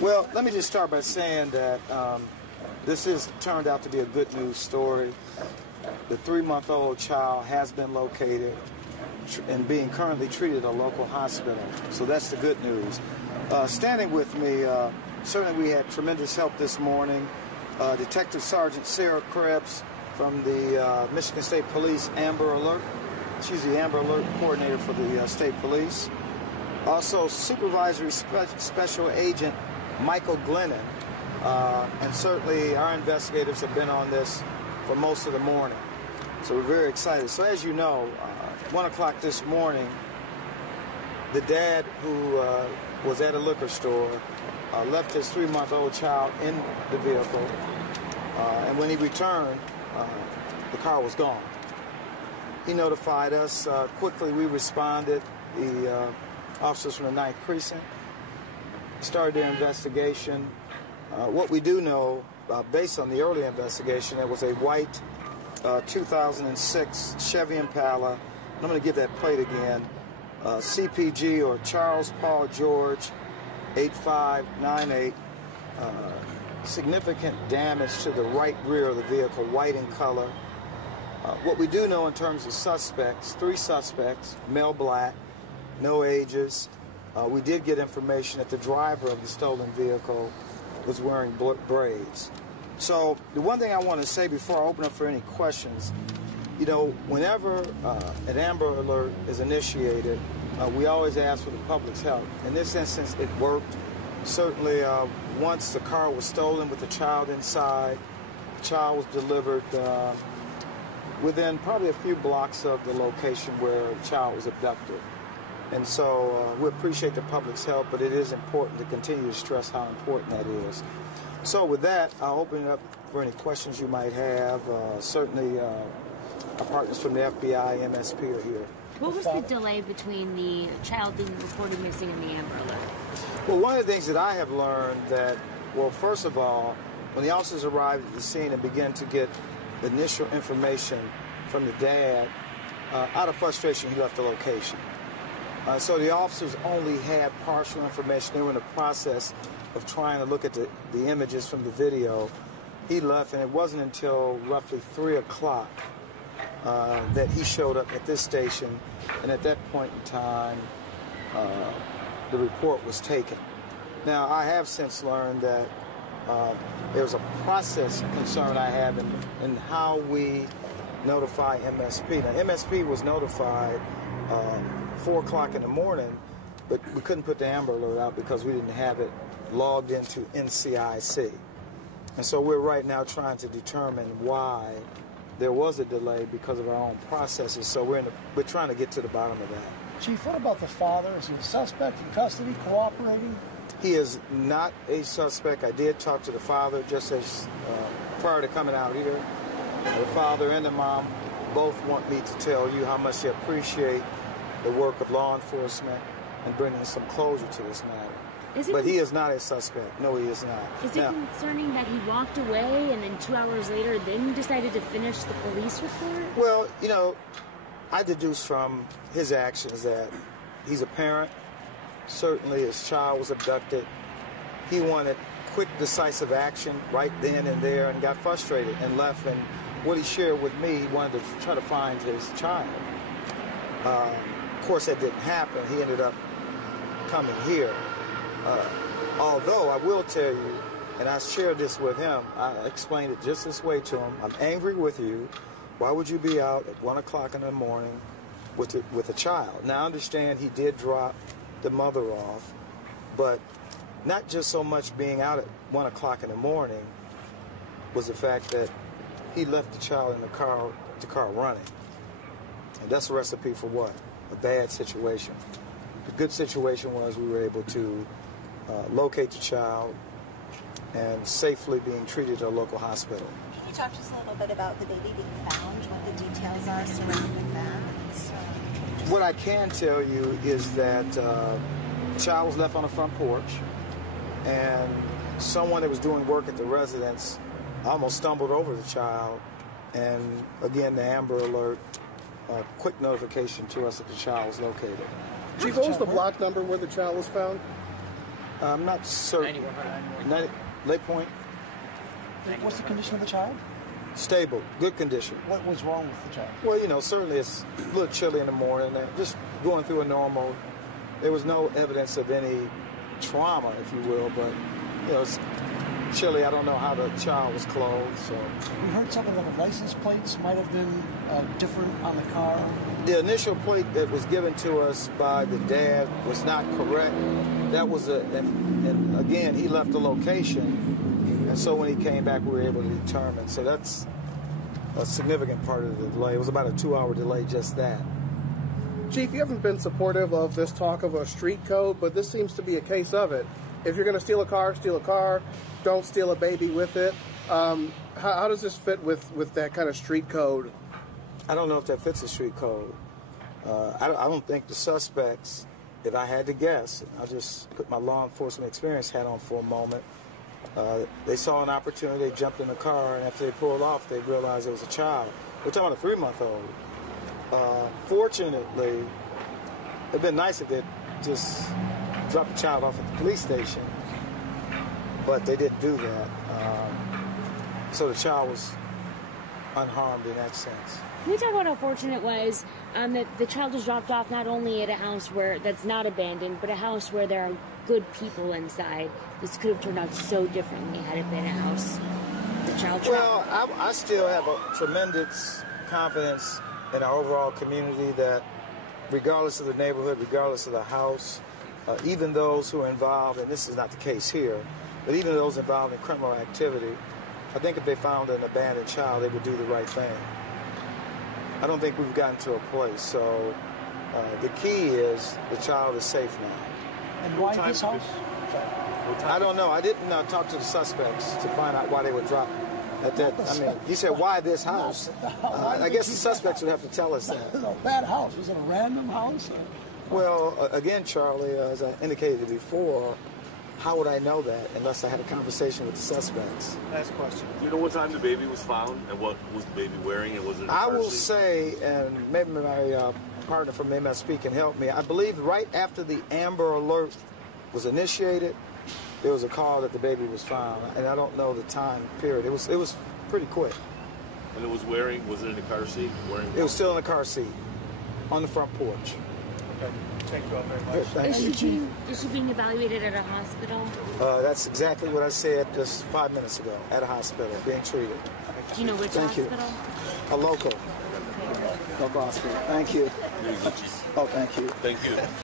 Well, let me just start by saying that this has turned out to be a good news story. The 3-month-old child has been located and being currently treated at a local hospital. So that's the good news. Standing with me, certainly we had tremendous help this morning. Detective Sergeant Sarah Krebs from the Michigan State Police Amber Alert. She's the Amber Alert coordinator for the State Police. Also, Supervisory Special Agent Michael Glennon. And certainly our investigators have been on this for most of the morning. So we're very excited. So as you know, 1 o'clock this morning, the dad who was at a liquor store left his 3-month-old child in the vehicle. And when he returned, the car was gone. He notified us. Quickly we responded. The officers from the 9th Precinct started their investigation. What we do know, based on the early investigation, it was a white 2006 Chevy Impala. I'm going to give that plate again. CPG, or Charles Paul George 8598. Significant damage to the right rear of the vehicle, white in color. What we do know in terms of suspects, 3 suspects, male, black, no ages. We did get information that the driver of the stolen vehicle was wearing braids. So the one thing I want to say before I open up for any questions, you know, whenever an Amber Alert is initiated, we always ask for the public's help. In this instance, it worked. Certainly, once the car was stolen with the child inside, the child was delivered within probably a few blocks of the location where the child was abducted. And so we appreciate the public's help, but it is important to continue to stress how important that is. So with that, I'll open it up for any questions you might have. Certainly, our partners from the FBI, MSP are here. What was the delay between the child being reported missing and the Amber Alert? Well, one of the things that I have learned that, well, first of all, when the officers arrived at the scene and began to get initial information from the dad, out of frustration, he left the location. So the officers only had partial information. They were in the process of trying to look at the images from the video. He left, and it wasn't until roughly 3 o'clock that he showed up at this station, and at that point in time, the report was taken. Now, I have since learned that there's a process concern I have in how we notify MSP. Now, MSP was notified 4 o'clock in the morning, but we couldn't put the Amber Alert out because we didn't have it logged into NCIC. And so we're right now trying to determine why there was a delay because of our own processes. So we're trying to get to the bottom of that. Chief, what about the father? Is he a suspect in custody, cooperating? He is not a suspect. I did talk to the father just as prior to coming out here. The father and the mom both want me to tell you how much they appreciate the work of law enforcement and bringing some closure to this matter. But he is not a suspect. No, he is not. Is it concerning that he walked away and then 2 hours later then decided to finish the police report? Well, you know, I deduce from his actions that he's a parent. Certainly his child was abducted. He wanted quick, decisive action right then and there and got frustrated and left. And what he shared with me, he wanted to try to find his child. Of course, that didn't happen. He ended up coming here. Although I will tell you, and I shared this with him, I explained it just this way to him. I'm angry with you. Why would you be out at 1 o'clock in the morning with a child? Now, I understand he did drop the mother off, but not just so much being out at 1 o'clock in the morning was the fact that he left the child in the car running. And that's a recipe for what? A bad situation. The good situation was we were able to locate the child and safely being treated at a local hospital. Can you talk to us a little bit about the baby being found, what the details are surrounding that? What I can tell you is that the child was left on the front porch, and someone that was doing work at the residence almost stumbled over the child, and again, the Amber Alert, quick notification to us that the child was located. Chief, what was the block number where the child was found? I'm not certain. 9100. Lake Point, What's the condition of the child? stable, good condition. What was wrong with the child? Well, you know, certainly it's a little chilly in the morning. Just going through a normal. There was no evidence of any trauma, if you will, but you know, it's chilly. I don't know how the child was clothed. So We heard something that the license plates might have been different on the car. the initial plate that was given to us by the dad was not correct. That was and again, he left the location, and so when he came back, we were able to determine. So that's a significant part of the delay. It was about a 2-hour delay, just that. Chief, you haven't been supportive of this talk of a street code, but this seems to be a case of it. If you're going to steal a car. Don't steal a baby with it. How does this fit with that kind of street code? I don't know if that fits the street code. I don't think the suspects, if I had to guess, I'll just put my law enforcement experience hat on for a moment. They saw an opportunity, they jumped in the car, and after they pulled off, they realized it was a child. We're talking about a 3-month-old. Fortunately, it'd been nice if they'd just dropped the child off at the police station, but they didn't do that. So the child was unharmed in that sense. Can we talk about how fortunate it was that the child was dropped off not only at a house that's not abandoned, but a house where there are good people inside? This could have turned out so differently had it been a house the child dropped. Well, I still have a tremendous confidence in our overall community that regardless of the neighborhood, regardless of the house, even those who are involved, and this is not the case here, but even those involved in criminal activity, I think if they found an abandoned child, they would do the right thing. I don't think we've gotten to a place. So the key is the child is safe now. And why this house? I don't know. I didn't talk to the suspects to find out why they were dropped at that. I mean, you said, why this house? I guess the suspects would have to tell us that. It was a bad house. Was it a random house? Well, again, Charlie, as I indicated before, how would I know that unless I had a conversation with the suspects? Last question. Do you know what time the baby was found and what was the baby wearing and was it in a I car will seat? say, and maybe my partner from MSP can help me, I believe right after the Amber Alert was initiated, there was a call that the baby was found, and I don't know the time period. It was pretty quick. And it was it in a car seat? It was still in the car seat on the front porch. Okay. Thank you all very much. Good, thank you. Is she being evaluated at a hospital? That's exactly what I said just 5 minutes ago, at a hospital, being treated. Do you know which Thank you. hospital? A local hospital. Thank you. Oh, thank you. Thank you.